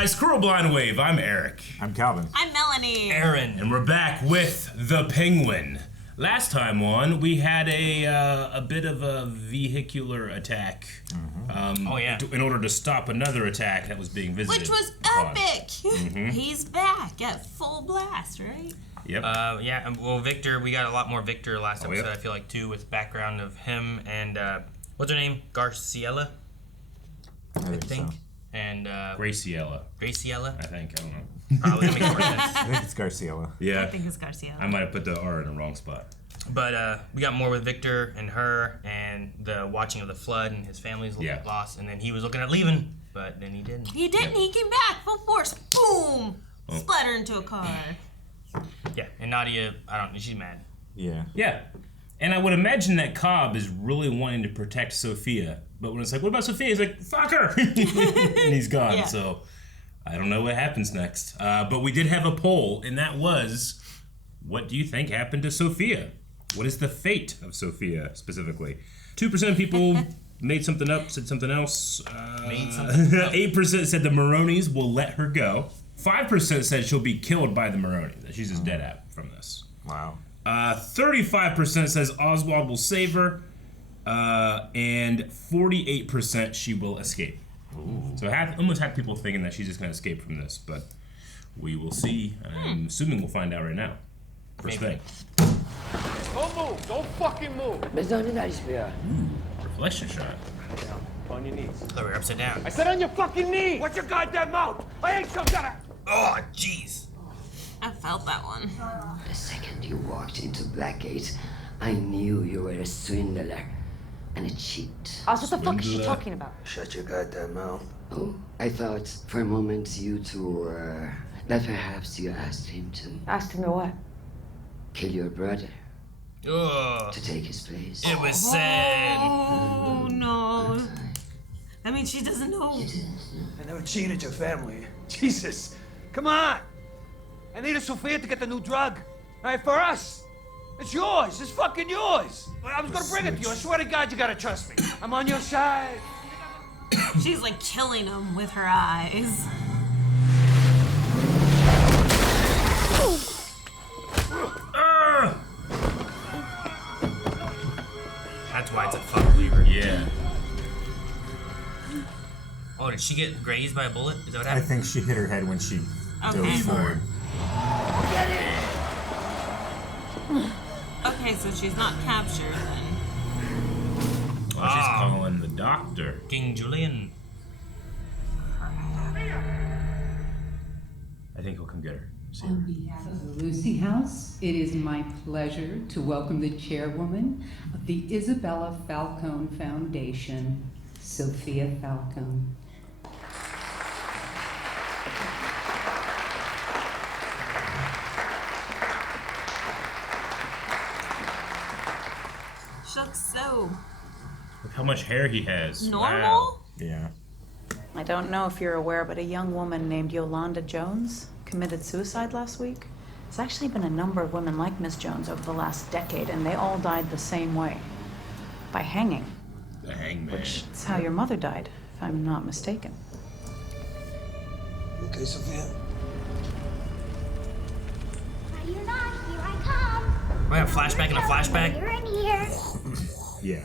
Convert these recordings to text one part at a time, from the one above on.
guys, Cruel Blind Wave. I'm Eric. I'm Calvin. I'm Melanie. Aaron. And we're back with the Penguin. Last time on, we had a bit of a vehicular attack. In order to stop another attack that was being visited. Which was epic. He's back at full blast, right? Yep. Yeah, well, Victor, we got a lot more Victor last episode, yep. I feel like, too, with background of him and, what's her name? Garciella? I think. So. And, Graciella, Graciella? I think. I don't know. Probably, that makes more sense. I think it's Garciella. Yeah. I think it's Garcia. I might have put the R in the wrong spot. But we got more with Victor and her and the watching of the flood and his family's loss. And then he was looking at leaving, but then he didn't. He didn't. He came back full force. Boom! Splatter into a car. Yeah, and Nadia, she's mad. Yeah. Yeah. And I would imagine that Cobb is really wanting to protect Sofia. But when it's like, what about Sofia? He's like, fuck her! And he's gone. Yeah. So I don't know what happens next. But we did have a poll, and that was, what do you think happened to Sofia? What is the fate of Sofia, specifically? 2% of people made something up, said something else. 8% said the Maronis will let her go. 5% said she'll be killed by the Maroni, that she's just dead out from this. Wow. 35% says Oswald will save her. And 48% she will escape. Ooh. So almost half people thinking that she's just going to escape from this, but we will see. I'm assuming we'll find out right now. First thing. Don't move. Don't fucking move. Reflection shot. On your knees. Oh, we're upside down. I said on your fucking knees. Watch your goddamn mouth. I ain't some kind of... Oh, jeez. I felt that one. The second you walked into Blackgate, I knew you were a swindler and a cheat. What the fuck is she talking about? Shut your goddamn mouth. Oh, I thought for a moment you two were... that perhaps you asked him to... Asked him to what? kill your brother. Ugh. To take his place. It was sad. Oh, no. That means she doesn't know. I never cheated your family. Jesus. Come on. I needed Sofia to get the new drug. All right, for us. It's yours. It's fucking yours. I was gonna bring it to you. I swear to God, you gotta trust me. I'm on your side. She's like killing him with her eyes. That's why it's a fuck believer. Yeah. Oh, did she get grazed by a bullet? Is that what I happened? think she hit her head when she Okay. dove forward. Okay, so she's not captured then. Oh, she's calling the doctor. King Julian. I think he'll come get her. See her. On behalf of the Lucy House, it is my pleasure to welcome the chairwoman of the Isabella Falcone Foundation, Sofia Falcone. She looks so Look how much hair he has. normal. Wow. Yeah. I don't know if you're aware, but a young woman named Yolanda Jones committed suicide last week. There's actually been a number of women like Miss Jones over the last decade, and they all died the same way. By hanging. The hangman. Which is how your mother died, if I'm not mistaken. You okay, Sofia? You're not. Here I come. We have a flashback and a flashback. You're in here. Yeah.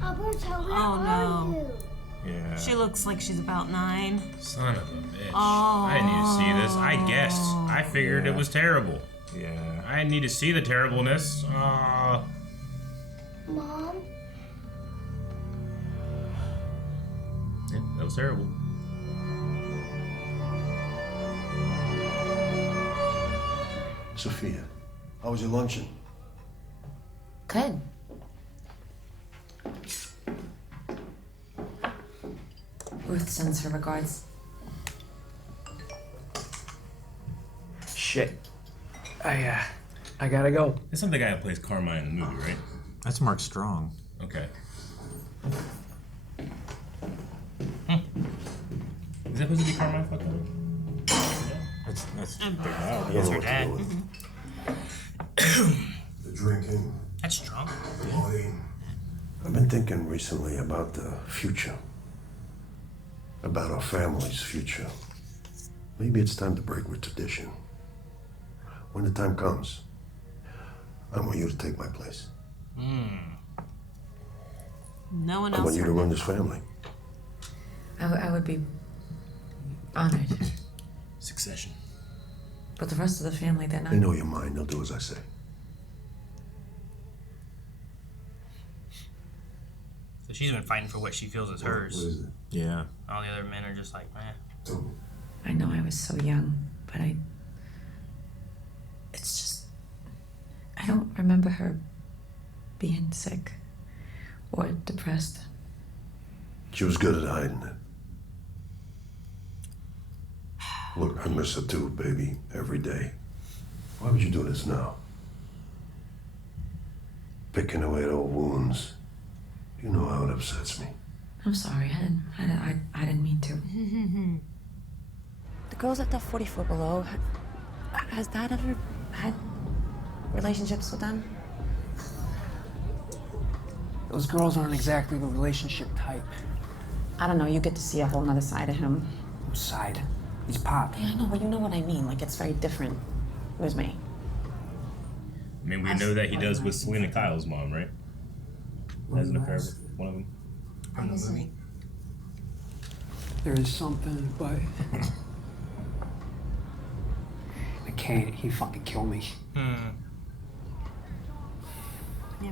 Alberto, where Oh, are no. you? Yeah. She looks like she's about 9. Son of a bitch. Oh. I didn't need to see this. I guessed. I figured it was terrible. Yeah. I didn't need to see the terribleness. Mom? Yeah, that was terrible. Sofia, how was your luncheon? Good. Ruth sends her regards. Shit. I gotta go. That's not the guy who plays Carmine in the movie, right? That's Mark Strong. Okay. Is that supposed to be Carmine fucking? That's wow. That's her dad. The drinking. That's strong. I've been thinking recently about the future. about our family's future. Maybe it's time to break with tradition. When the time comes, I want you to take my place. No one I else. want you to run this family. I would be honored. Succession. But the rest of the family, they're not. They know your mind. They'll do as I say. So she's been fighting for what she feels is hers. What is it? Yeah. All the other men are just like, eh. I know I was so young, but it's just, I don't remember her being sick or depressed. She was good at hiding it. Look, I miss her too, baby, every day. Why would you do this now? Picking away at old wounds. You know how it upsets me. I'm sorry, I didn't mean to. The girls at the 44 below, has Dad ever had relationships with them? Those girls aren't exactly the relationship type. I don't know, you get to see a whole nother side of him. Side. He's Pop. Yeah, I know, but you know what I mean. Like, it's very different with me. I mean, we know that he does with Selena Kyle's mom, right? Has an affair with one of them. From the movie. There is something, but I can't. He'd fucking kill me. Yeah,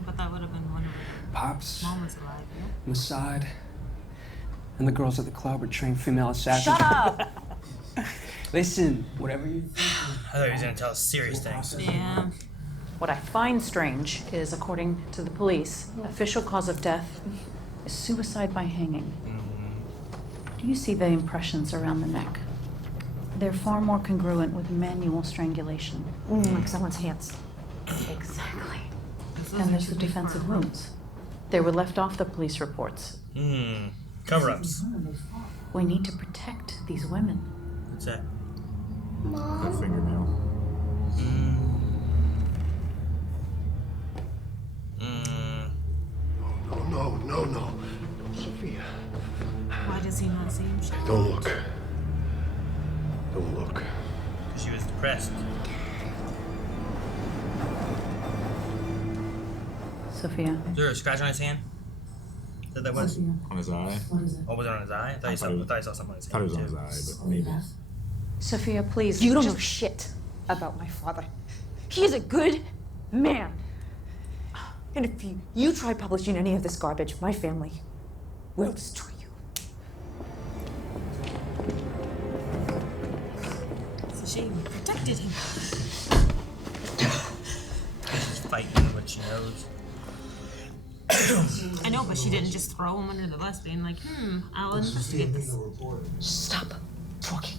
but that would have been wonderful. Pops, Mom was alive, yeah? Masad, and the girls at the club are trained female assassins. Shut up! Listen, whatever you think. I thought he was gonna tell us serious things. Yeah. What I find strange is, according to the police, official cause of death is suicide by hanging. Do you see the impressions around the neck? They're far more congruent with manual strangulation. Like someone's hands. Exactly. And there's the defensive wounds. They were left off the police reports. Cover-ups. We need to protect these women. What's that? Her fingernail. No, Sophia. Why does he not see him? Don't look. Don't look. She was depressed. Sophia. Is there a scratch on his hand? That that was? On his eye? Oh, was it on his eye? I thought you saw something on his I thought it hand. was on his eye, but maybe. Sophia, please. You don't know shit about my father. He is a good man. And if you try publishing any of this garbage, my family will destroy you. It's a shame. We protected him. She's fighting what she knows. I know, but she didn't just throw him under the bus, being like, I'll investigate this. Stop talking.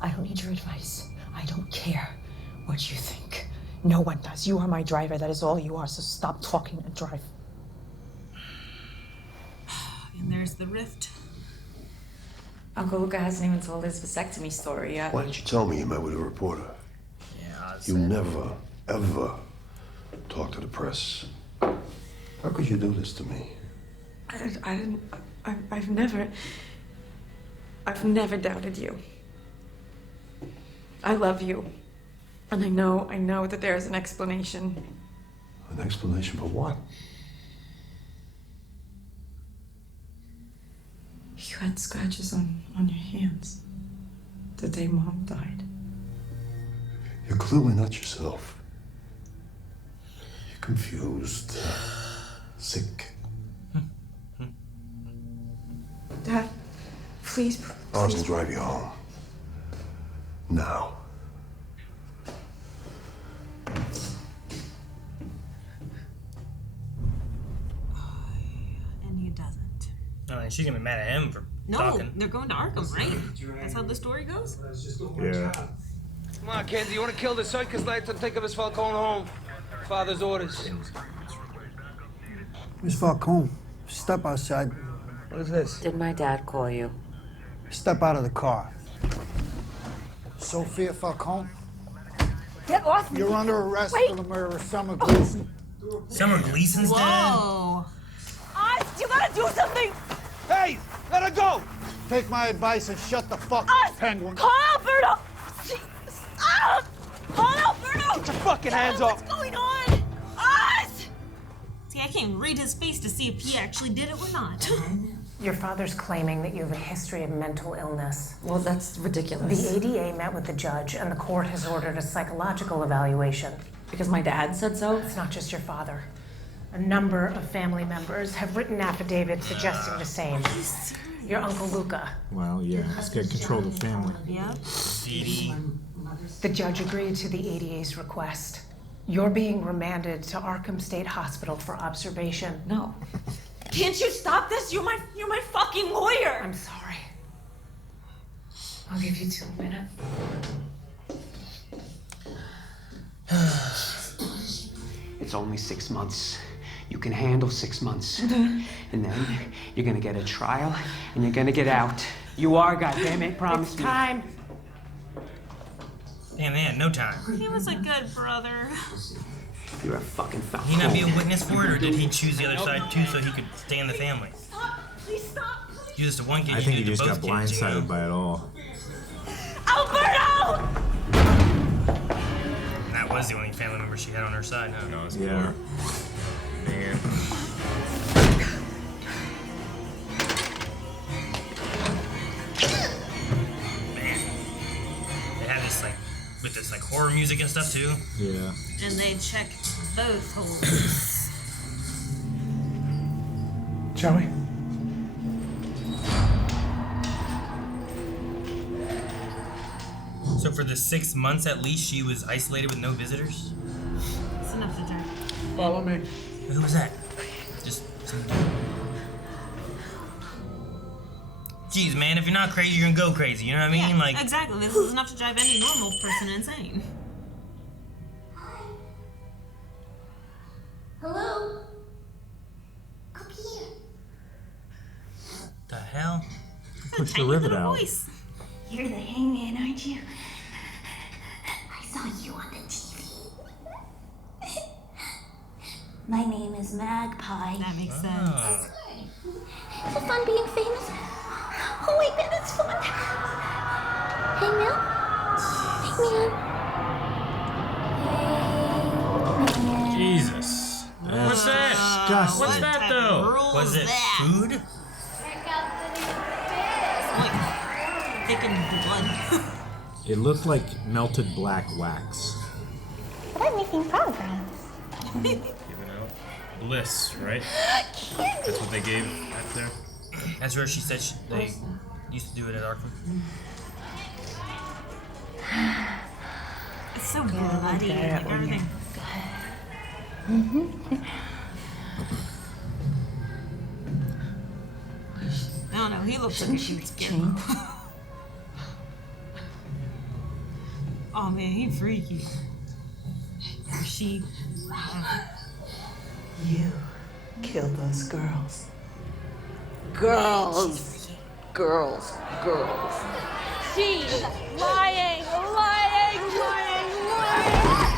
I don't need your advice. I don't care what you think. No one does. You are my driver. That is all you are. So stop talking and drive. And there's the rift. Uncle Luca hasn't even told his vasectomy story yet. Why didn't you tell me you met with a reporter? Yeah, You never, ever talk to the press. How could you do this to me? I've never doubted you. I love you. And I know that there is an explanation. An explanation for what? You had scratches on your hands the day Mom died. You're clearly not yourself. You're confused. Sick. Dad, please. Ours will drive you home. Now. And he doesn't. Oh, and she's gonna be mad at him for talking. They're going to Arkham, right? That's how the story goes? Yeah. Come on, Kenzie, you want to kill the circus lights and take of his Falcone home? Father's orders. Miss Falcone, step outside. What is this? Did my dad call you? Step out of the car. Sofia Falcone, Get off me! you're under arrest Wait. for the murder of Summer Gleeson. Summer Gleason's dead? Whoa. You gotta do something! Hey, let her go! Take my advice and shut the fuck up, Penguin. Call Alberto! Stop! Call Alberto! Get your fucking hands off! What's going on? Us! See, I can't read his face to see if he actually did it or not. Your father's claiming that you have a history of mental illness. Well, that's ridiculous. The ADA met with the judge, and the court has ordered a psychological evaluation. Because my dad said so? It's not just your father. A number of family members have written affidavits suggesting the same. Your Uncle Luca. Well, yeah, he's got control of the family. Yep. CD. The judge agreed to the ADA's request. You're being remanded to Arkham State Hospital for observation. No. Can't you stop this? You're my fucking lawyer! I'm sorry. I'll give you 2 minutes. It's only 6 months. You can handle 6 months. And then you're gonna get a trial and you're gonna get out. You are, goddammit, promise It's me. time. Damn, man, no time. He was a good brother. You're a fucking falcon. Did he not be a witness for it, or did he choose the other side too so he could stay in the family? Stop! Please stop! You just to one kid, I you think do he it just to got both kids, you know? blindsided by it all. Alberto! And that was the only family member she had on her side, huh? No, it's Yeah. Man. They had this, like, with this, like, horror music and stuff, too. Yeah. And they checked both holes. Joey? So for the 6 months at least, she was isolated with no visitors? It's enough to turn. Follow me. Who was that? Just some dude. Jeez, man, if you're not crazy, you're gonna go crazy. You know what I mean? Yeah, Like, exactly. This is enough to drive any normal person insane. Hello? Come here. the hell? Push the rivet out. Voice. You're the hangman, aren't you? I saw you on the TV. My name is Magpie. That makes sense. Oh. So fun being famous. Oh wait, man, it's fun. Hey, Mel. Hey, man. Jesus. What's that? Disgusting. What's that though? Was it food? Thick and blood. It looked like melted black wax. But I'm making progress. Giving out bliss, right? That's what they gave back there. That's where she said they used to do it at Arkham. It's so bloody. Like everything. I don't know. He looks like a cute scarecrow. Oh man, he's freaky. She. You killed those girls. Girls. Girls. Girls. She's lying, lying, lying, lying.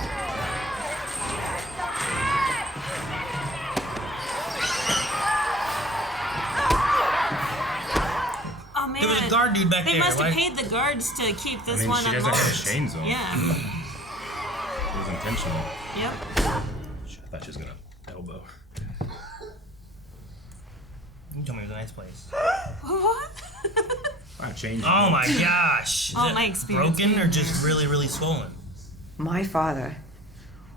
Oh man. There was a guard dude back they there. must have Why- paid the guards to keep this one she unlocked. doesn't have the chains on. Yeah. It was intentional. Yep. I thought she was gonna elbow. You told me it was a nice place. What? Wow, change. Oh my gosh. Is Oh, it my experience. broken or just really, really swollen? My father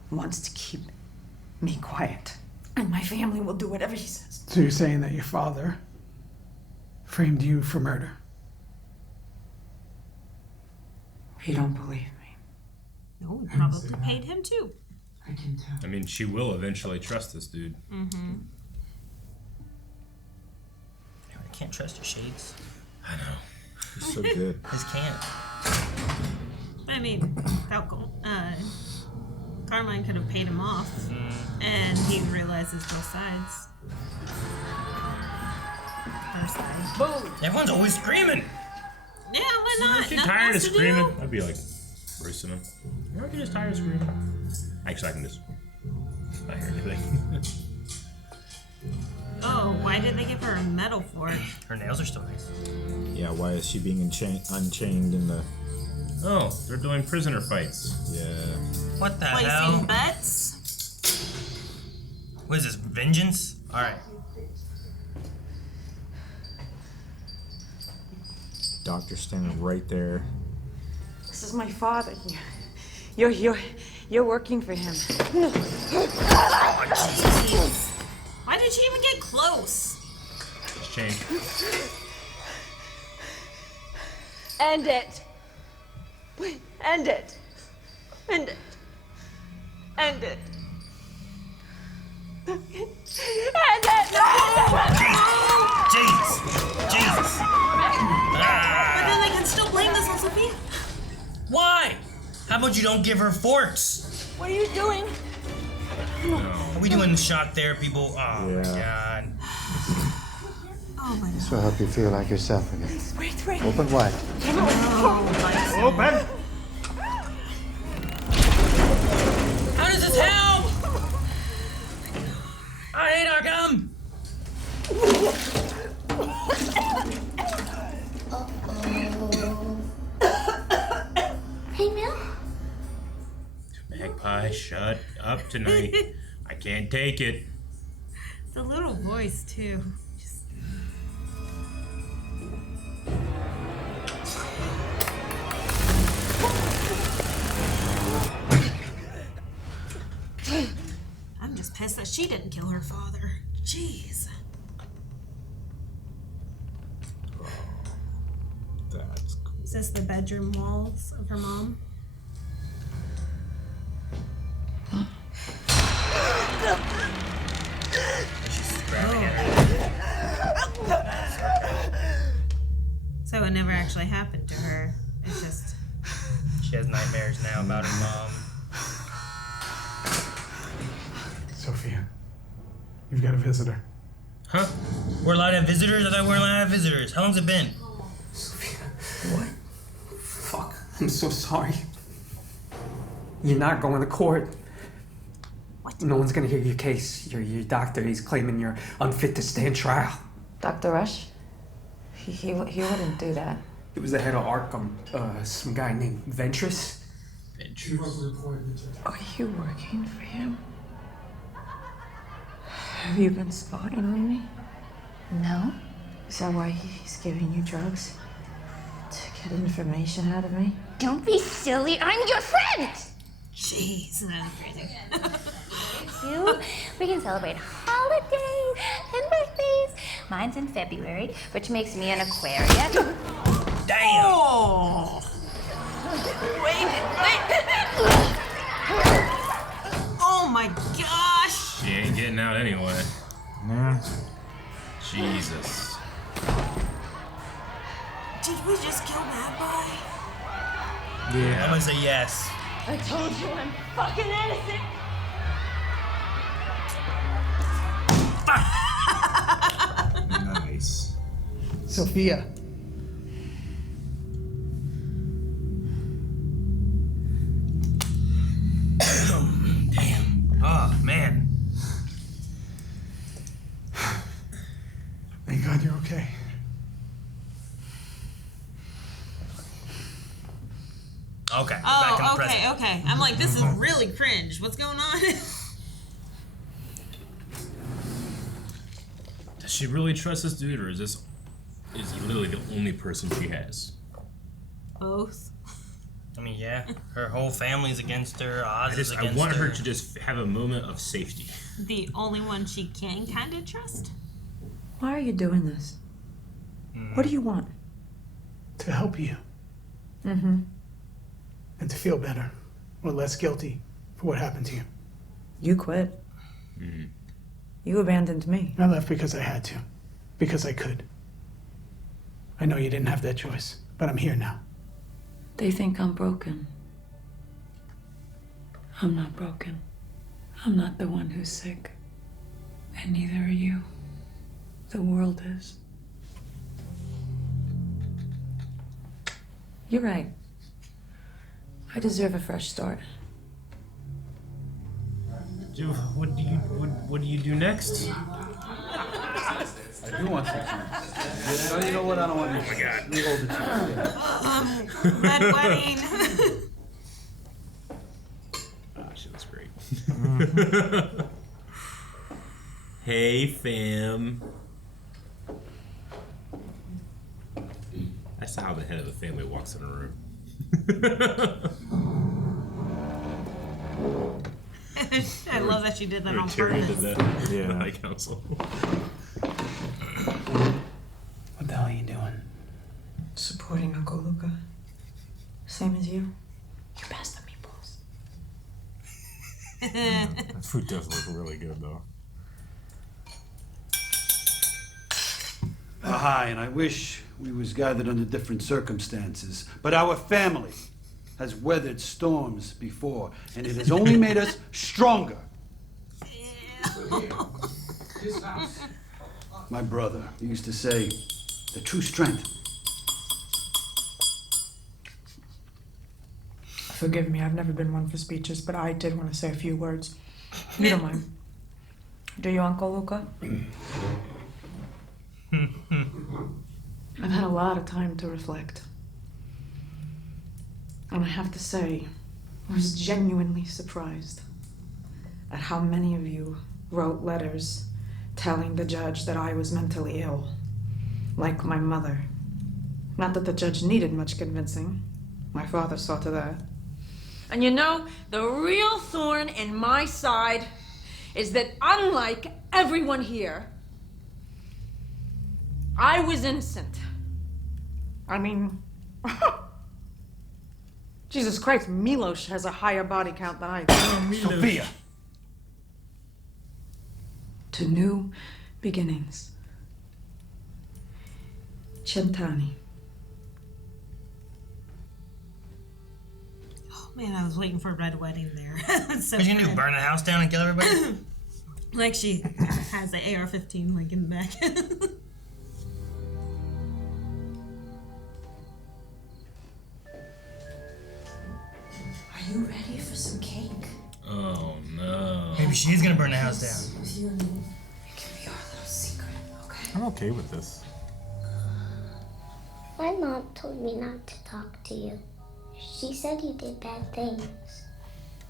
wants to keep me quiet. And my family will do whatever he says. So you're saying that your father framed you for murder? You don't believe me. No, we probably paid him too. I can tell. I mean, she will eventually trust this dude. Mm-hmm. I can't trust your shades. I know. He's so good. Just can't. I mean, Carmine could have paid him off, and he realizes both sides. Her side. Boom! Everyone's always screaming. Yeah, why not? If you're Nothing tired of else to screaming, do. I'd be like, bracing him. You're just tired of screaming. 'Cause I can just. Actually, I can just. I hear anything. Oh, man. They must have paid the guards to keep this one unlocked. Yeah. It's so good. His can't. Yeah, why not? Nothing else to do. What? I heard everything. Oh, why did they give her a medal for it? Her nails are still nice. Yeah, why is she being unchained in the... Oh, they're doing prisoner fights. Yeah. What the Placing hell? bets? What is this, vengeance? Alright. Doctor standing right there. This is my father. You're working for him. Oh, jeez. Why did she even get close? Just change. End it. End it. End it. End it. End it. Jesus. Jesus. But then they can still blame this on Sofia. Why? How about you don't give her forks? What are you doing? Are we doing shock therapy, people? Oh my god. Oh my god. So I hope you feel like yourself again. Wait. Open wide. Open. How does this help? I hate our gum. Hey, Mel? Magpie, shut up tonight. I can't take it. The little voice, too. I'm just pissed that she didn't kill her father. Jeez. That's cool. Is this the bedroom walls of her mom? She's grabbing at her. So it never actually happened to her. It's just... She has nightmares now about her mom. Sofia, you've got a visitor. Huh? We're allowed to have visitors? I thought we weren't allowed to have visitors. How long's it been? What? Fuck. I'm so sorry. You're not going to court. What? No one's gonna hear your case. Your doctor, he's claiming you're unfit to stand trial. Dr. Rush? He wouldn't do that. He was the head of Arkham. Some guy named Ventris. Are you working for him? Have you been spying on me? No. Is that why he's giving you drugs? To get information out of me? Don't be silly. I'm your friend. Jeez, that's crazy. You, we can celebrate holidays and birthdays. Mine's in February, which makes me an Aquarius. Damn! Oh! Wait! Oh my gosh! She ain't getting out anyway. Nah. Jesus. Did we just kill Mad Boy? Yeah. I'm gonna say yes. I told you I'm fucking innocent. Nice. Sofia. Damn. Oh, man. Thank God you're okay. Okay. Back in the Oh, present. okay. I'm like, this is really cringe. What's going on? Does she really trust this dude, or is he literally the only person she has? Both. I mean, yeah. Her whole family's against her. Oz is I against want her her to just have a moment of safety. The only one she can kind of trust? Why are you doing this? What do you want? To help you. Mm-hmm. And to feel better. Or less guilty for what happened to you. You quit. Mm-hmm. You abandoned me. I left because I had to. Because I could. I know you didn't have that choice, but I'm here now. They think I'm broken. I'm not broken. I'm not the one who's sick. And neither are you. The world is. You're right. I deserve a fresh start. What do you do next? next. I do want 6 months. So you know what? I don't want to. Oh my God. Let me hold it to you. Red wedding. She looks great. Hey, fam. That's how the head of the family walks in a room. I love that she did that on Tyrion purpose. did that. Yeah. The High Council. What the hell are you doing? Supporting Uncle Luca. Same as you. You passed the meatballs. That food does look really good, though. Hi, and I wish we was gathered under different circumstances, but our family has weathered storms before, and it has only made us stronger. My brother used to say, the true strength. Forgive me, I've never been one for speeches, but I did want to say a few words. You don't mind. Do you, Uncle Luca? I've had a lot of time to reflect. And I have to say, I was genuinely surprised at how many of you wrote letters telling the judge that I was mentally ill, like my mother. Not that the judge needed much convincing. My father saw to that. And you know, the real thorn in my side is that unlike everyone here, I was innocent. I mean, Jesus Christ, Milos has a higher body count than I do. Sofia! To new beginnings. Cent'anni. Oh man, I was waiting for a red wedding there. So What you gonna do? Burn the house down and kill everybody? like she has the AR-15 like in the back. Are you ready for some cake? Oh no. Maybe she's gonna burn the house down. You and me. It can be our little secret, okay? I'm okay with this. My mom told me not to talk to you. She said you did bad things.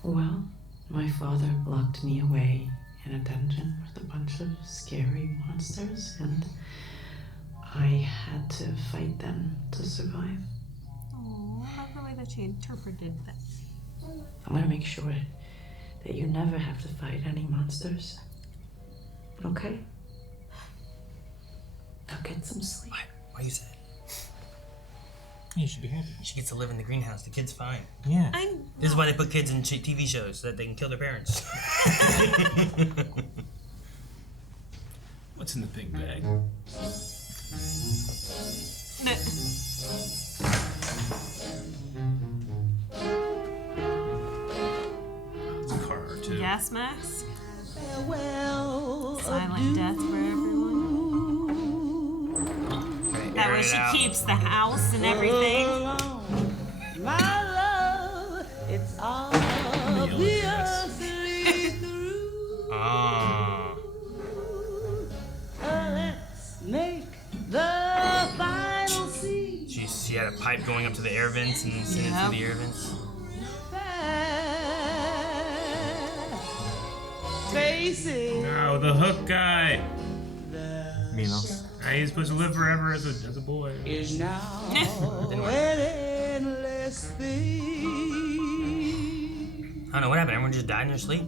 Well, my father locked me away in a dungeon with a bunch of scary monsters, and I had to fight them to survive. Oh, I love the way that she interpreted that. I'm gonna make sure that you never have to fight any monsters. Okay? Now get some sleep. Why you say it? You should be happy. She gets to live in the greenhouse. The kid's fine. Yeah. This is why they put kids in TV shows, so that they can kill their parents. What's in the big bag? It's a car or two. Gas mask. Silent death for everyone. That way she keeps the house and everything. My love, it's obviously through. Ah. Let's make the final scene. She had a pipe going up to the air vents and sent it through the air vents. Faces. No, the hook guy. Minos. He's supposed to live forever as a boy. Is now an endless thing. I don't know what happened. Everyone just died in their sleep.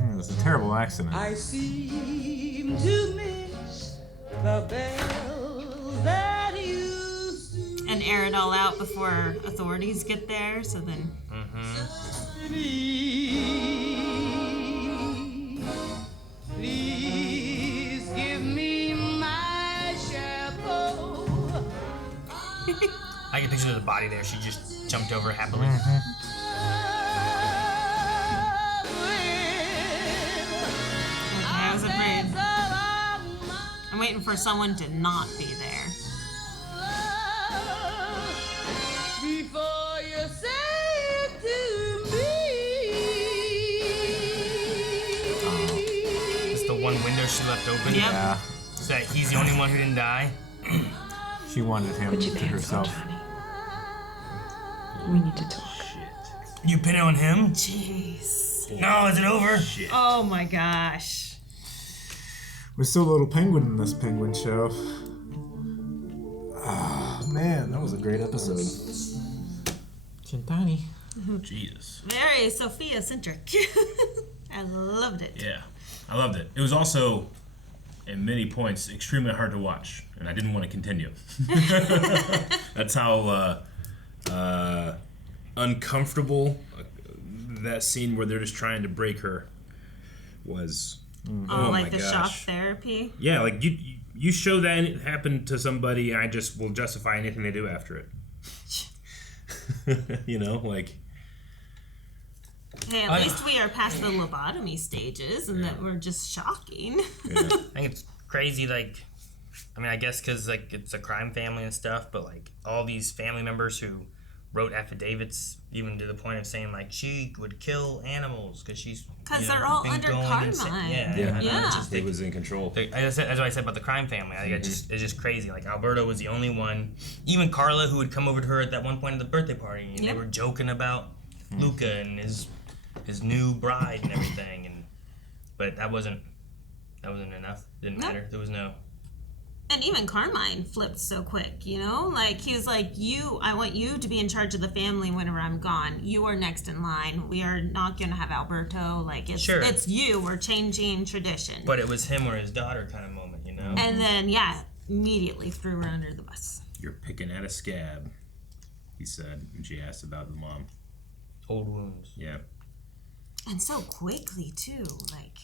It was a terrible accident. I seem to miss the bells that used to And air it all out before authorities get there, so then. Please give me my chapeau. I get pictures of the body there. She just jumped over happily. I was afraid. I'm waiting for someone to not be there. Before you say it to me. It's the one window she left open. Yep. Yeah. So that he's the only one who didn't die. She wanted him to herself. We need to talk. You pin it on him? Jeez. No, is it over? Shit. Oh my gosh. We're still a little penguin in this penguin show. Ah, man, that was a great episode. Chintani. Jesus. Very Sofia Centric. I loved it. Yeah, I loved it. It was also, at many points, extremely hard to watch, and I didn't want to continue. That's how uncomfortable that scene where they're just trying to break her was. Oh, like my the gosh. shock therapy? Yeah, like you show that and it happened to somebody, I just will justify anything they do after it. You know, like. Hey, at least we are past the lobotomy stages, and that we're just shocking. Yeah. I think it's crazy, like, I mean, I guess because, like, it's a crime family and stuff, but, like, all these family members who wrote affidavits, even to the point of saying, like, she would kill animals because she's... Because they're all under Carmine. Yeah. He was in control. That's what I said about the crime family. I think it's just crazy. Like, Alberto was the only one. Even Carla, who would come over to her at that one point at the birthday party, and they were joking about Luca and his new bride and everything, but that wasn't enough. Didn't matter. There was no. And even Carmine flipped so quick, you know? Like, he was like, I want you to be in charge of the family whenever I'm gone. You are next in line. We are not going to have Alberto. Like, it's you. We're changing tradition. But it was him or his daughter kind of moment, you know? And then, immediately threw her under the bus. You're picking at a scab, he said, when she asked about the mom. Old wounds. Yeah. And so quickly, too. Like,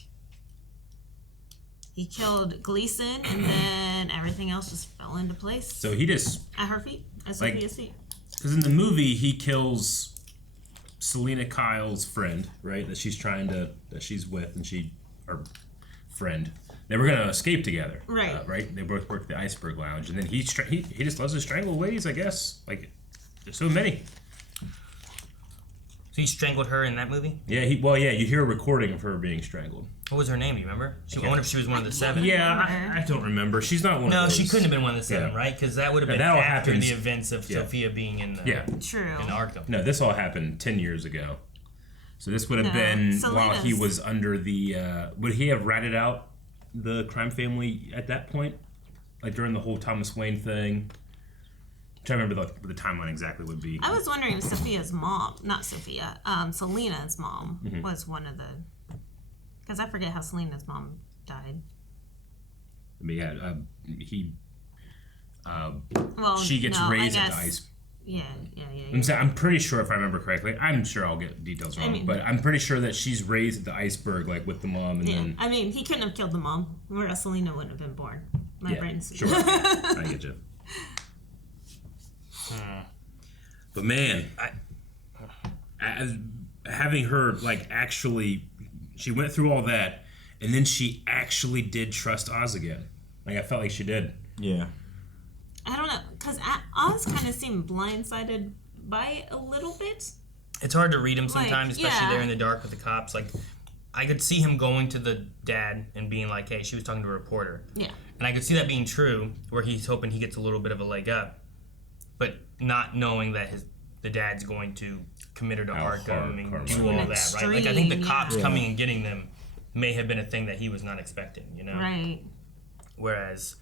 he killed Gleeson, and then everything else just fell into place. So he just... At her feet. At Sophia's feet. Because in the movie, he kills Selena Kyle's friend, right? That she's with, and her friend. They were going to escape together. Right. Right? They both worked at the Iceberg Lounge. And then he just loves to strangle ladies, I guess. Like, there's so many. So he strangled her in that movie? Yeah, you hear a recording of her being strangled. What was her name? Do you remember? I wonder if she was one of the 7. Yeah, I don't remember. She's not one of those. No, she couldn't have been one of the 7, right? Because that would have been after the events of Sophia being in Arkham. No, this all happened 10 years ago. So this would have been while he was under the... would he have ratted out the crime family at that point? Like during the whole Thomas Wayne thing? I'm trying to remember what the timeline exactly would be. I was wondering if Sophia's mom, not Sophia, Selena's mom was one of the... Because I forget how Selena's mom died. But she gets raised at the ice. Yeah. I'm pretty sure, if I remember correctly, I'm sure I'll get details wrong, but I'm pretty sure that she's raised at the iceberg, like with the mom, and then... I mean, he couldn't have killed the mom, or else Selena wouldn't have been born. My brain's... Sure. I get you. But man, having her actually, she went through all that, and then she actually did trust Oz again. Like I felt like she did. Yeah. I don't know, because Oz kind of seemed blindsided by it a little bit. It's hard to read him sometimes, especially there in the dark with the cops. Like, I could see him going to the dad and being like, "Hey, she was talking to a reporter." Yeah. And I could see that being true, where he's hoping he gets a little bit of a leg up, but not knowing that the dad's going to commit her to Arkham and do all that, right? Like, I think the cops coming and getting them may have been a thing that he was not expecting, you know? Right. Whereas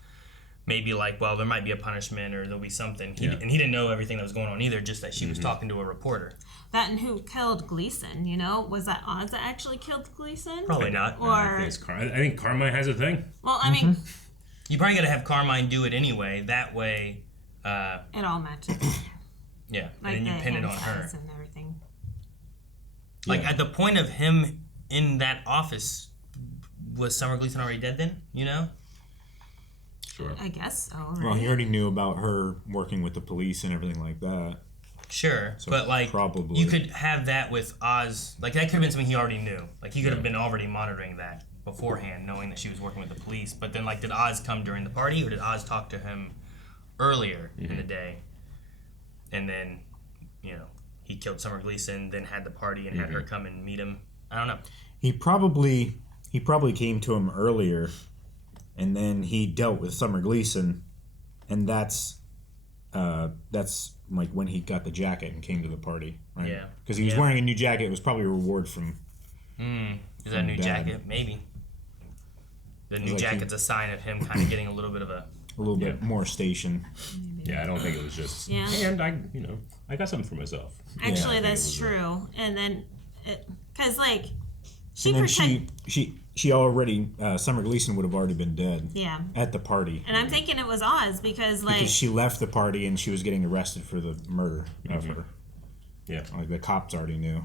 maybe there might be a punishment or there'll be something. And he didn't know everything that was going on either, just that she was talking to a reporter. That and who killed Gleeson, you know? Was that Oz that actually killed Gleeson? Probably not. Or... I think Carmine has a thing. Well, I mean... You probably got to have Carmine do it anyway. That way... it all matches. Yeah, and then you pin it on her. And everything. Like, at the point of him in that office, was Summer Gleeson already dead then? You know? Sure. I guess so. Right? Well, he already knew about her working with the police and everything like that. Sure, So but probably you could have that with Oz. Like, that could have been something he already knew. Like, he could have been already monitoring that beforehand, knowing that she was working with the police. But then, did Oz come during the party, or did Oz talk to him earlier in the day? And then, he killed Summer Gleeson, then had the party and had her come and meet him. I don't know. He probably came to him earlier and then he dealt with Summer Gleeson, and that's like when he got the jacket and came to the party, right? Yeah. Because he was wearing a new jacket. It was probably a reward from. Is that a new jacket? Maybe. The new jacket's a sign of him kind of getting a little bit of a bit more station. Yeah, I don't think it was just. Yeah. And I got something for myself. Actually, that's true. And then, because like, she and then protected. she already Summer Gleeson would have already been dead. Yeah. At the party. And I'm thinking it was Oz because she left the party and she was getting arrested for the murder of her. Yeah. Like the cops already knew.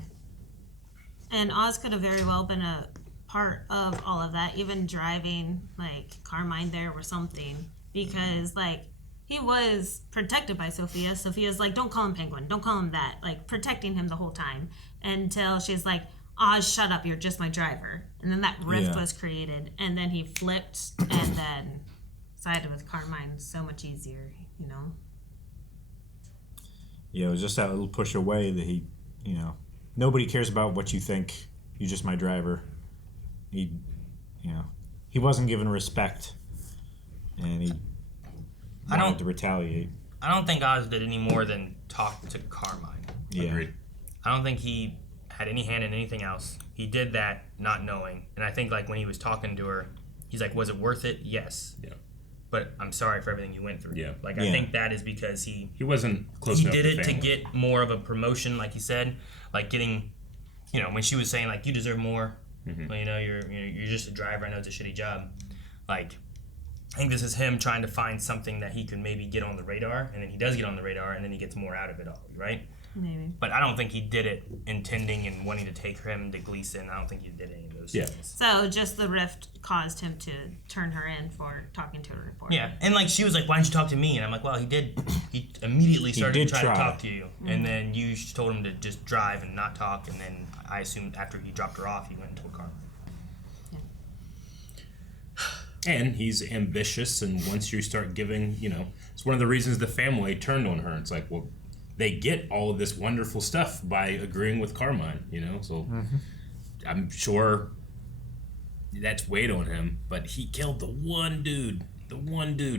And Oz could have very well been a part of all of that, even driving like Carmine there or something, because like he was protected by Sofia. Sofia's like, don't call him Penguin, don't call him that, like protecting him the whole time until she's like, Oz, shut up, you're just my driver. And then that rift was created, and then he flipped and then sided with Carmine so much easier, you know? Yeah, it was just that little push away that he, nobody cares about what you think. You're just my driver. He wasn't given respect, and he wanted to retaliate. I don't think Oz did any more than talk to Carmine. Yeah. Agreed. I don't think he had any hand in anything else. He did that not knowing. And I think like when he was talking to her, he's like, was it worth it? Yes. Yeah. But I'm sorry for everything you went through. Yeah. Like I think that is because he wasn't close he enough did to it to family. get more of a promotion, like he said, like getting, when she was saying like you deserve more. Well, you're just a driver. I know it's a shitty job. Like, I think this is him trying to find something that he could maybe get on the radar, and then he does get on the radar, and then he gets more out of it all, right? Maybe. But I don't think he did it intending and wanting to take him to Gleeson. I don't think he did any of those things. So just the rift caused him to turn her in for talking to a reporter. Yeah, and like she was like, "Why didn't you talk to me?" And I'm like, "Well, he did. He immediately started to try to talk to you, and then you told him to just drive and not talk, and then I assumed after he dropped her off, he went and told Carmine." And he's ambitious, and once you start giving, it's one of the reasons the family turned on her. It's like, well, they get all of this wonderful stuff by agreeing with Carmine, so I'm sure that's weighed on him, but he killed the one dude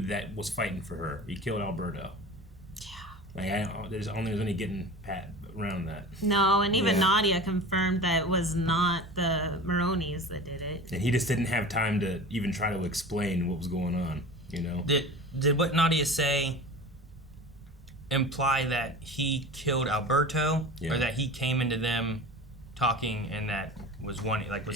that was fighting for her. He killed Alberto. Yeah. Like, there's any getting pat around that. No, and even Nadia confirmed that it was not the Maronis that did it. And he just didn't have time to even try to explain what was going on, Did what Nadia say imply that he killed Alberto, or that he came into them talking and that was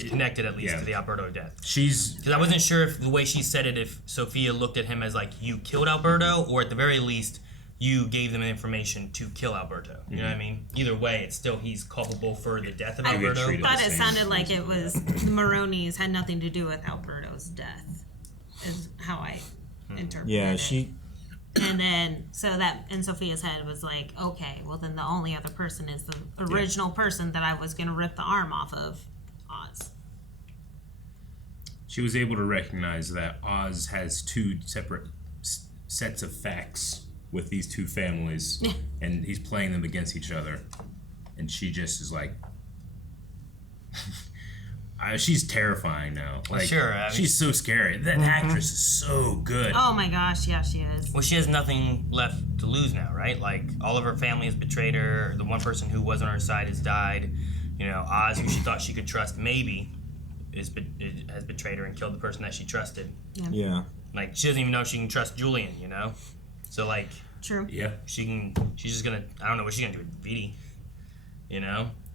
connected at least to the Alberto death? Because I wasn't sure if the way she said it, if Sofia looked at him as like, you killed Alberto, or at the very least you gave them information to kill Alberto. You know what I mean? Either way, it's still he's culpable for the death of Alberto. I thought it sounded like it was the Maronis had nothing to do with Alberto's death, is how I interpreted it. And then, in Sophia's head was like, okay, well then the only other person is the original person that I was going to rip the arm off of, Oz. She was able to recognize that Oz has two separate sets of facts with these two families, and he's playing them against each other. And she just is like, she's terrifying now. Like, sure, she's so scary. That actress is so good. Oh my gosh, yeah, she is. Well, she has nothing left to lose now, right? Like, all of her family has betrayed her. The one person who was on her side has died. Oz, who she thought she could trust, maybe, has betrayed her and killed the person that she trusted. Yeah. Like, she doesn't even know if she can trust Julian, So, like... True. Yeah. She's just gonna... I don't know what she's gonna do with Vidi.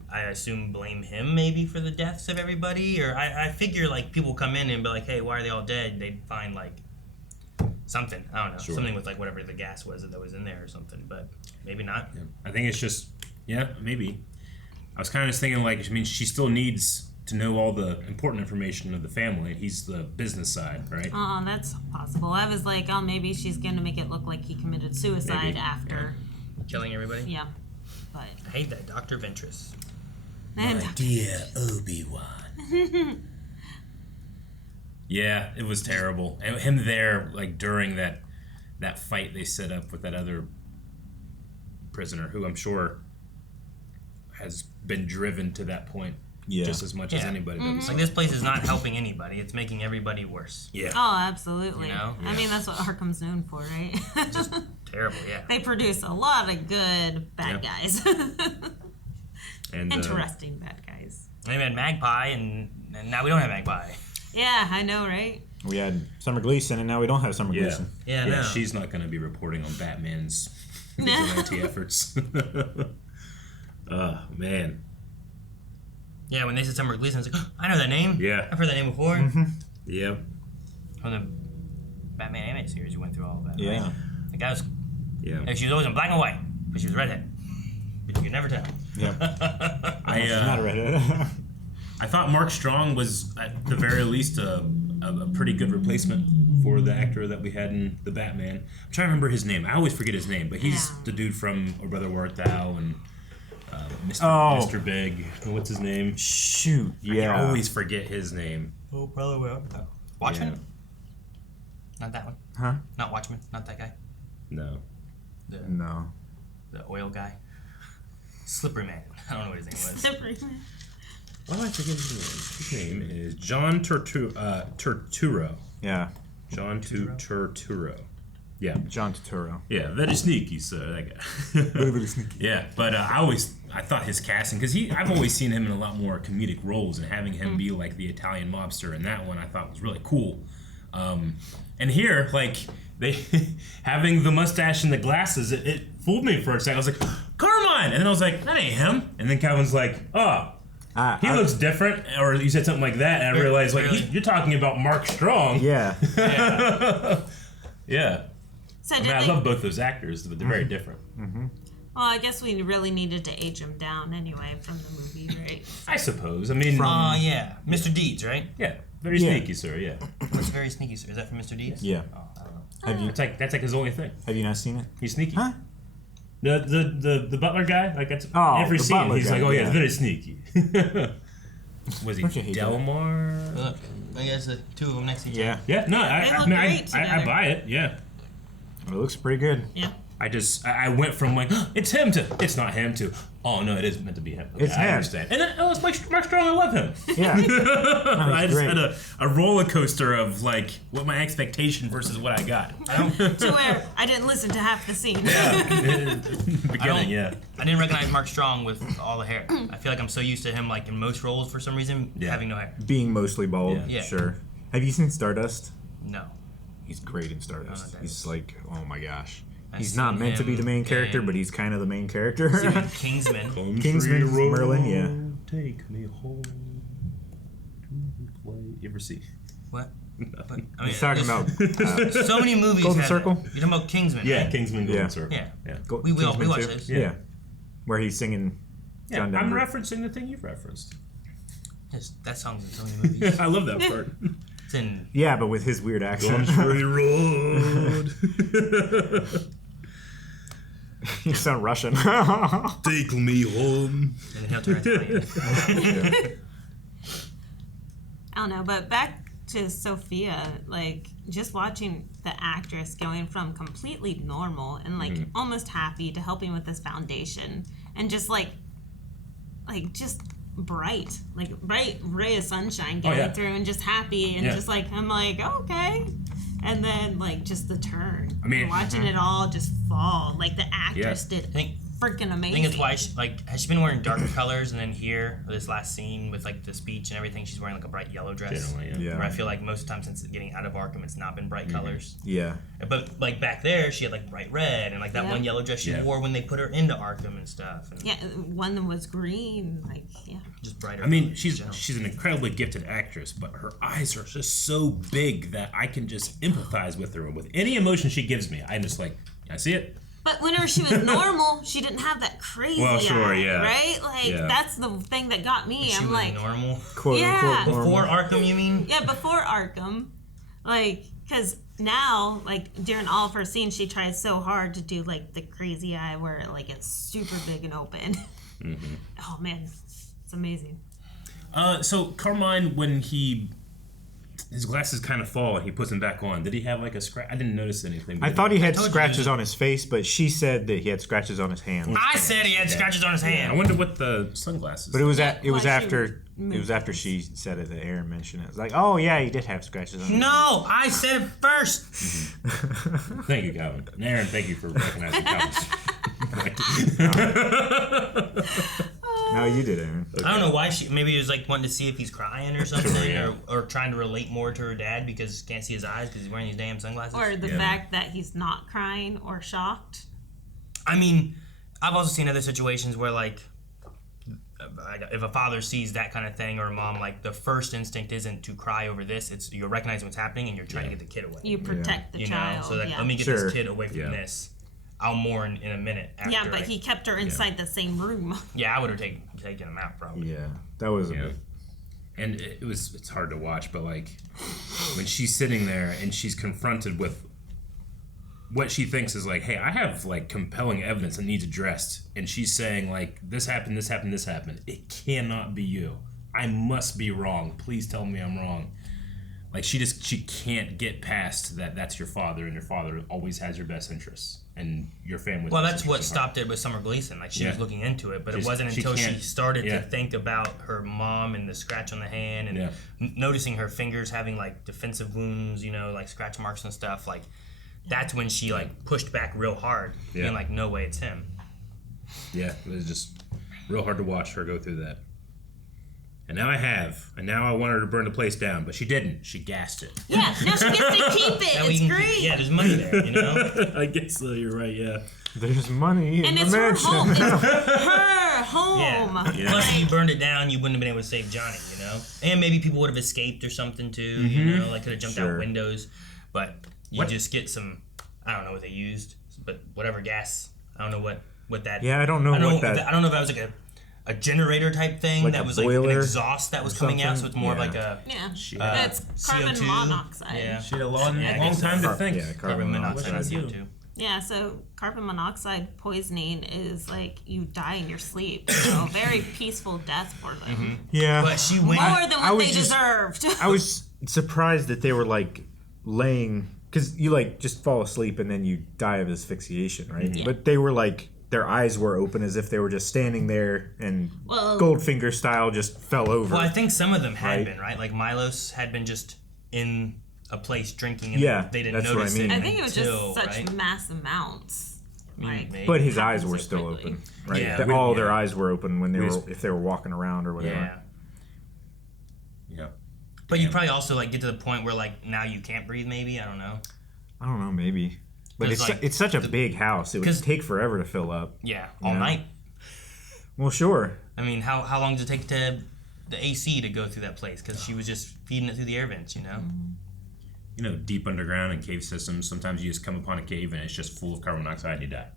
I assume blame him, maybe, for the deaths of everybody? Or I figure, like, people come in and be like, hey, why are they all dead? They'd find, like, something. I don't know. Sure. Something with, like, whatever the gas was that was in there or something. But maybe not. Yeah. I think it's just... Yeah, maybe. I was kind of just thinking, like, she still needs to know all the important information of the family. He's the business side, right? That's possible. I was like, maybe she's going to make it look like he committed suicide after. Killing everybody? Yeah. But I hate that. Dr. Ventris. My dear Obi-Wan. Yeah, it was terrible. And him there, like, during that fight they set up with that other prisoner, who I'm sure has been driven to that point just as much as anybody does. Like, this place is not helping anybody. It's making everybody worse. Yeah. Oh, absolutely. You know? I mean, that's what Arkham's known for, right? Just terrible, yeah. They produce a lot of good bad guys. And interesting bad guys. We had Magpie, and now we don't have Magpie. Yeah, I know, right? We had Summer Gleeson, and now we don't have Summer Gleeson. Yeah, no. She's not going to be reporting on Batman's vigilante efforts. Oh, man. Yeah, when they said Summer Gleeson, I was like, oh, I know that name. Yeah. I've heard that name before. Yeah. From the Batman animated series, you went through all of that. Yeah. Right? The guy was. Yeah. And she was always in black and white, but she was redhead. But you could never tell. Yeah. She's not a redhead. I thought Mark Strong was, at the very least, a pretty good replacement for the actor that we had in the Batman. I'm trying to remember his name. I always forget his name, but he's the dude from O Brother Wart Thou and Mr. Big. What's his name? Shoot, I always forget his name. Oh, Brother Wart Thou. Watchmen? Yeah. Not that one? Huh? Not Watchmen? Not that guy? No. No. The oil guy? Slippery Man. I don't know what his name was. Slippery Man. Oh, I forget his name. His name is John Turturro. Yeah. John Turturro. Yeah. John Turturro. Yeah, very sneaky, sir. That guy. Very sneaky. Yeah, but I thought his casting, because I've always seen him in a lot more comedic roles, and having him be like the Italian mobster in that one, I thought was really cool. And here, like, they having the mustache and the glasses, it fooled me for a second. I was like, Carmine! And then I was like, that ain't him. And then Calvin's like, oh, he looks different, or you said something like that, and I realized, like, you're talking about Mark Strong. Yeah. Yeah. So I love both those actors, but they're very different. Mm-hmm. Well, I guess we really needed to age him down anyway from the movie, right? I suppose. I mean, yeah, Mr. Deeds, right? Yeah, very sneaky, sir. Yeah. What's very sneaky, sir? Is that from Mr. Deeds? Yeah. Oh, I don't know. Have you? That's like his only thing. Have you not seen it? He's sneaky. Huh? The butler guy, like that's every the scene. butler He's guy, like, oh yeah, yeah. it's very sneaky. Was he Don't you hate Delmar? Look, I guess the two of them next to each Yeah. other. Yeah. No, I buy it. Yeah. It looks pretty good. Yeah. I went from like it's him to it's not him to oh no, it is meant to be him. Okay, It's I him. understand. And then, it's Mark Strong. I love him. Yeah. I just great. had a roller coaster of like what my expectation versus what I got. To where I didn't listen to half the scene. Beginning, yeah. I didn't recognize Mark Strong with all the hair. I feel like I'm so used to him, like in most roles for some reason, having no hair. Being mostly bald. Yeah. Sure. Have you seen Stardust? No. He's great in Stardust. that He's like, oh my gosh. I've He's not seen meant to be him the main character, in- but he's kind of the main character. Kingsman. Kingsman, Merlin, yeah. Take me home. You ever see? What? But, I mean, He's talking about so many movies. Golden have Circle? It. You're talking about Kingsman. Yeah, right? Kingsman, Golden Yeah. Circle. Yeah. Yeah. We Kingsman watched 2? those. Yeah. Where he's singing Yeah, John I'm Denver. referencing the thing you've referenced. Yes, that song's in so many movies. I love that part. It's in. Yeah, but with his weird accent. Country road. You sound Russian. Take me home. And then he'll turn Italian. I don't know, but back to Sophia, like just watching the actress going from completely normal and like almost happy to helping with this foundation and just like just bright ray of sunshine going through and just happy and just like I'm like okay, and then like just the turn. I mean, watching it all just fall. Like the actress did freaking amazing. I think it's why has she been wearing darker colors, and then here this last scene with like the speech and everything, she's wearing like a bright yellow dress. Generally, yeah. Where I feel like most of the time since getting out of Arkham, it's not been bright colors. Yeah. But like back there, she had like bright red and like that one yellow dress she wore when they put her into Arkham and stuff. And one that was green, like just brighter. I mean, she's an incredibly gifted actress, but her eyes are just so big that I can just empathize with her. With any emotion she gives me, I'm just like, I see it. But whenever she was normal, she didn't have that crazy eye, right? Like that's the thing that got me. She I'm was like normal. Quote unquote normal. Before Arkham, you mean? Yeah, before Arkham, like because now like during all of her scenes, she tries so hard to do like the crazy eye where like it's super big and open. Oh man, it's amazing. So Carmine, when he his glasses kind of fall and he puts them back on. Did he have like a scratch? I didn't notice anything. I thought he had scratches on his face, but she said that he had scratches on his hands. I said he had scratches on his hand. I wonder what the sunglasses. But it was after she said it that Aaron mentioned it. It's like, oh yeah, he did have scratches on his No, I said it first. Thank you, Calvin. And Aaron, thank you for recognizing Calvin's. No, you did, Aaron. I don't know why maybe it was like wanting to see if he's crying or something, Sure, yeah. or trying to relate more to her dad because can't see his eyes because he's wearing these damn sunglasses. Or the fact that he's not crying or shocked. I mean, I've also seen other situations where like if a father sees that kind of thing or a mom, like the first instinct isn't to cry over this, it's you're recognizing what's happening and you're trying to get the kid away. You protect the child. So like, let me get this kid away from this. I'll mourn in a minute. After but he kept her inside the same room. Yeah, I would have taken him out probably. Yeah, that was a bit. And it's hard to watch, but like when she's sitting there and she's confronted with what she thinks is like, hey, I have like compelling evidence that needs addressed, and she's saying like, this happened, this happened, this happened. It cannot be you. I must be wrong. Please tell me I'm wrong. Like she can't get past that. That's your father, and your father always has your best interests, and your family. Well, that's what stopped it with Summer Gleeson. Like she was looking into it, but it wasn't until she started to think about her mom and the scratch on the hand, and noticing her fingers having like defensive wounds, like scratch marks and stuff. Like that's when she like pushed back real hard, being like, "No way, it's him." Yeah, it was just real hard to watch her go through that. And now I want her to burn the place down, but she didn't. She gassed it. Yeah, now she gets to keep it. It's great. Yeah, there's money there, I guess so, you're right, yeah. There's money in the mansion. Her home. It's her home. Yeah. Plus, if you burned it down, you wouldn't have been able to save Johnny, And maybe people would have escaped or something too, like could have jumped out windows. But you just get some, I don't know what they used, but whatever gas, I don't know what that. Yeah, I don't know what that. I don't know if that was like a generator type thing like that a was like an exhaust that was coming out, so it's more of like a that's carbon CO2. monoxide. Yeah, she had a long time to think. Yeah, carbon monoxide. CO2. Yeah, so carbon monoxide poisoning is like you die in your sleep. So very peaceful death for them. Mm-hmm. Yeah, but she went more than what they deserved. I was surprised that they were like laying, because you like just fall asleep and then you die of asphyxiation, right? Yeah. But they were like, their eyes were open as if they were just standing there and Goldfinger style just fell over. Well, I think some of them had been, right? Like Milos had been just in a place drinking and they didn't notice it. I think it was just such mass amounts. But his eyes were still open, right? Yeah, all their eyes were open when if they were walking around or whatever. Yeah. But you probably also like get to the point where like now you can't breathe. Maybe I don't know. Maybe. But it's such a big house. It would take forever to fill up. Yeah, all night. Well, sure. I mean, how long does it take to the AC to go through that place? Because she was just feeding it through the air vents, Deep underground and cave systems, sometimes you just come upon a cave and it's just full of carbon monoxide and you die.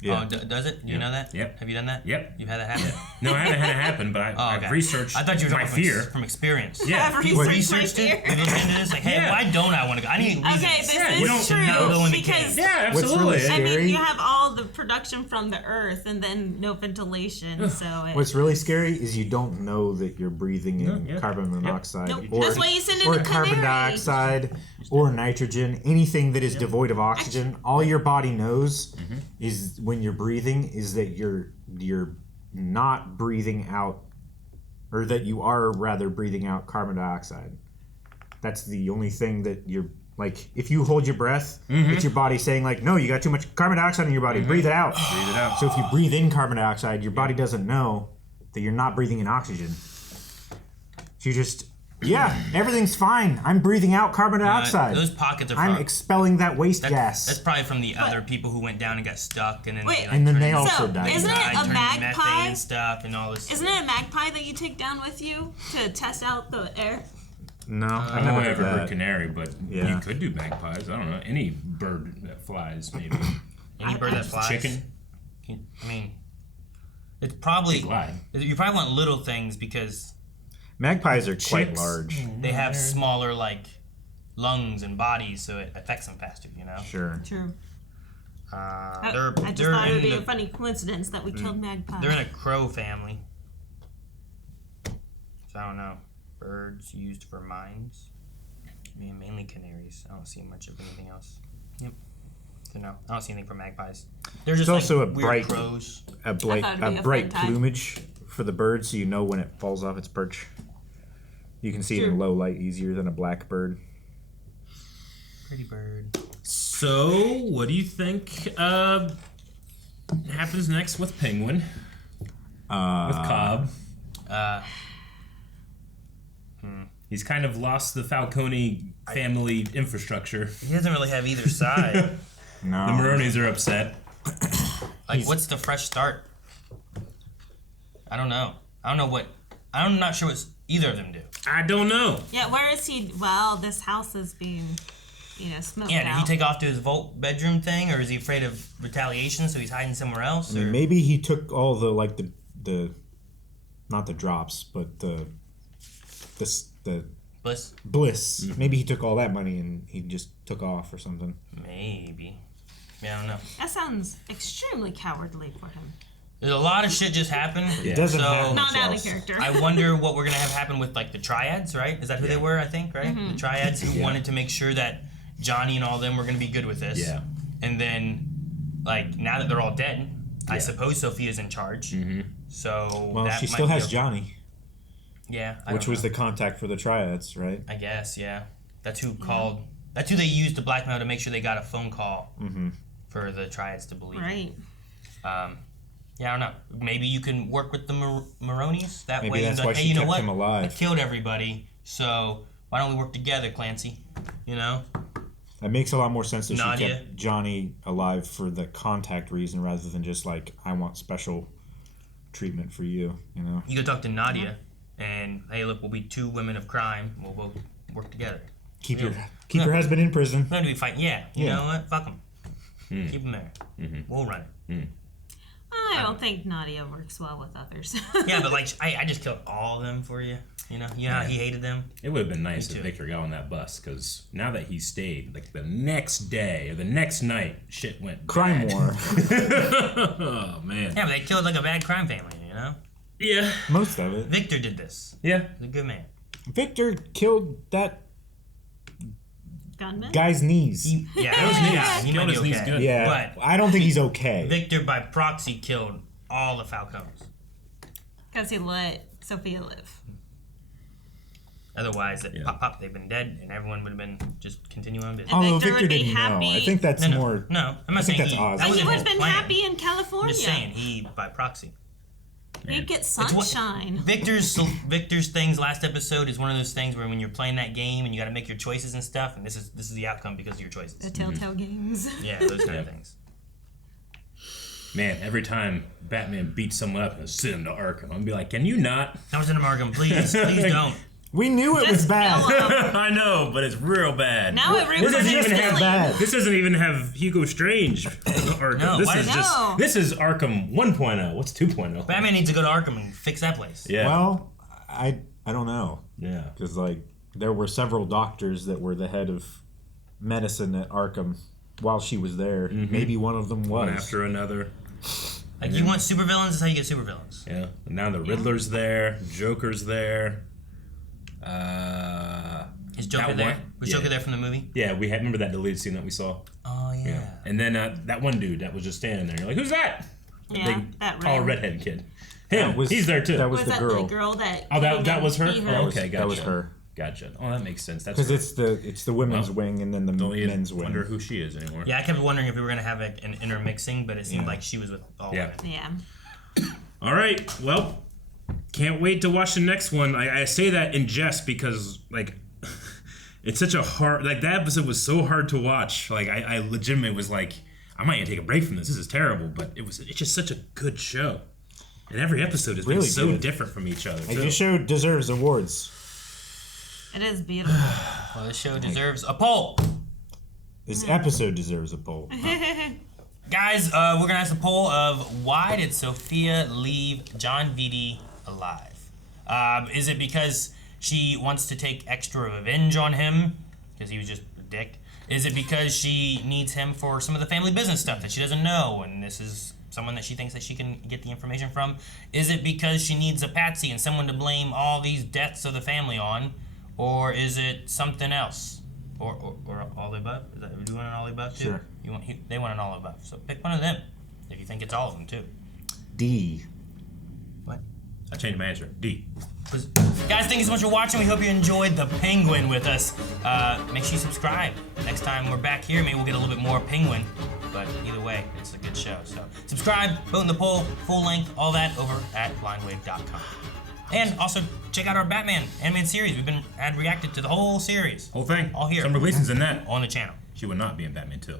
Yeah. Oh, does it? You know that? Yep. Have you done that? Yep. You've had that happen? No, I haven't had it happen, but I've researched I thought you were my talking fear. From experience. Yeah. People researched it. They looked into this. Like, hey, why don't I want to go? I need reasons. Okay, this is true because What's really scary? I mean, you have all the production from the earth and then no ventilation. So what's really scary is you don't know that you're breathing in carbon monoxide or, that's why you send in or the carbon canary. dioxide or nitrogen, anything that is devoid of oxygen. All your body knows is when you're breathing is that you're not breathing out, or that you are rather breathing out carbon dioxide. That's the only thing that you're like. If you hold your breath, it's your body saying like, no, you got too much carbon dioxide in your body. Breathe it out. Breathe it out. So if you breathe in carbon dioxide, your body doesn't know that you're not breathing in oxygen. So you just everything's fine. I'm breathing out carbon dioxide. Those pockets are I'm fucked. expelling that waste gas. That's probably from the other people who went down and got stuck, and then they also died. Isn't it a magpie? Methane and stuff and all this. Isn't it a magpie that you take down with you to test out the air? No, I've never heard canary, but you could do magpies. I don't know. Any bird that flies, maybe. Any bird that flies. Chicken. I mean, it's probably you probably want little things because magpies are quite large. They have smaller lungs and bodies, so it affects them faster. Sure. True. I just thought it would be a funny coincidence that we killed magpies. They're in a crow family. So I don't know. Birds used for mines. mainly canaries. I don't see much of anything else. Yep. So no, I don't see anything for magpies. They're just There's also like a weird bright, crows. a bright plumage for the bird, so you know when it falls off its perch. You can see it in low light easier than a black bird. Pretty bird. So, what do you think happens next with Penguin? With Cobb? He's kind of lost the Falcone family infrastructure. He doesn't really have either side. No. The Maronis are upset. Like, what's the fresh start? I don't know. I'm not sure what either of them do. I don't know. Yeah, where is he? Well, this house is being, smoked Yeah, did he out. take off to his vault bedroom thing, or is he afraid of retaliation, so he's hiding somewhere else? I mean, Or? maybe he took all the not the drops, but the bliss. Mm-hmm. Maybe he took all that money and he just took off or something. Maybe. Yeah, I don't know. That sounds extremely cowardly for him. There's a lot of shit just happened. It doesn't have Not much out of else. character. I wonder what we're gonna have happen with like the triads, right? Is that who they were? I think, right? Mhm. The triads who wanted to make sure that Johnny and all of them were gonna be good with this. Yeah. And then, like now that they're all dead, I suppose Sophia's in charge. Mm-hmm. So Well, that she might still be has Johnny, Yeah. which was the contact for the triads, right? I guess, yeah. That's who called. That's who they used to blackmail to make sure they got a phone call Mm-hmm. for the triads to believe. Right. Yeah, I don't know. Maybe you can work with the Maronis. That Maybe way, that's like, why hey, she you know kept what? him alive. I killed everybody, so why don't we work together, Clancy? You know? It makes a lot more sense that she Nadia. kept Johnny alive for the contact reason rather than just like, I want special treatment for you, you know? You go talk to Nadia, and hey, look, we'll be two women of crime. We'll work together. Keep your husband in prison. We're going to be fighting. Yeah, you Yeah. know what? Fuck him. Keep him there. We'll run it. I don't think Nadia works well with others. Yeah, but like, I just killed all of them for you. You know how he hated them? It would have been nice if Victor got on that bus, because now that he stayed, like the next day or the next night, shit went Crime bad. war. Oh, man. Yeah, but they killed like a bad crime family, you know? Yeah. Most of it. Victor did this. Yeah. He's a good man. Victor killed that Gunman? guy's knees. Yeah, that was knees. He Killed might his be knees okay. good. Yeah, But I don't think he's okay. Victor, by proxy, killed all the Falcones. Because he let Sophia live. Otherwise, pop, they've been dead, and everyone would have been just continuing on business. Although Victor Victor would be didn't know. happy. I think that's No, more. No, I'm not I think saying that's he. Oz. That But was he would his have been plan. happy in I'm California. just saying, he by proxy. He'd get It's what- sunshine. Victor's things last episode is one of those things where when you're playing that game and you got to make your choices and stuff, and this is the outcome because of your choices. The Telltale Games. Yeah, those kind of things. Man, every time Batman beats someone up and send him to Arkham, I'm gonna be like, can you not? Don't send him to Arkham, please. Please don't. We knew it was bad. I know, but it's real bad. Now it This doesn't represents even have Billy. bad. This doesn't even have Hugo Strange. Arkham. No, this why is does- just No. this is Arkham 1.0. What's 2.0? Batman needs to go to Arkham and fix that place. Yeah. Well, I don't know. Yeah. Because like there were several doctors that were the head of medicine at Arkham while she was there. Maybe one of them was. One after another. Like, you want supervillains, that's how you get supervillains. Yeah. And now the Riddler's there. Joker's there. Is Joker that there? one- Was yeah. Joker there from the movie? Yeah, we had remember that deleted scene that we saw. Oh, yeah. And then that one dude that was just standing there. You're like, who's that? The Yeah, big, that tall red. redhead kid. Him. was- He's there too. that was Was the that girl. the girl that? Oh, that came was her. and beat Oh, okay, gotcha. That was her. Gotcha. Oh, that makes sense. That's Because her. it's the women's wing and then the Don't even men's wing. wonder who she is anymore. Yeah, I kept wondering if we were going to have an intermixing, but it seemed like she was with all Yeah. women. Yeah. All right. Well, can't wait to watch the next one. I say that in jest because like it's such a hard that episode was so hard to watch. Like I legitimately was like, I might need to take a break from this. This is terrible, but it's just such a good show. And every episode has been Really so good. different from each other. Like too. this show deserves awards. It is beautiful. Well, this show deserves a poll. This episode deserves a poll. Guys, we're going to ask a poll of why did Sophia leave John Vitti alive? Is it because she wants to take extra revenge on him? Because he was just a dick? Is it because she needs him for some of the family business stuff that she doesn't know, and this is someone that she thinks that she can get the information from? Is it because she needs a patsy and someone to blame all these deaths of the family on? Or is it something else? Or all the above? Is that, do you want an all the above too? Sure. They want an all above. So pick one of them if you think it's all of them too. D. What? I changed my answer. D. Guys, thank you so much for watching. We hope you enjoyed the Penguin with us. Make sure you subscribe. Next time we're back here, maybe we'll get a little bit more Penguin. But either way, it's a good show. So subscribe, vote in the poll, full length, all that over at blindwave.com. And also check out our Batman animated series. We've been reacted to the whole series. Whole thing. All here. Some Gleeson's in that. On the channel. She would not be in Batman 2.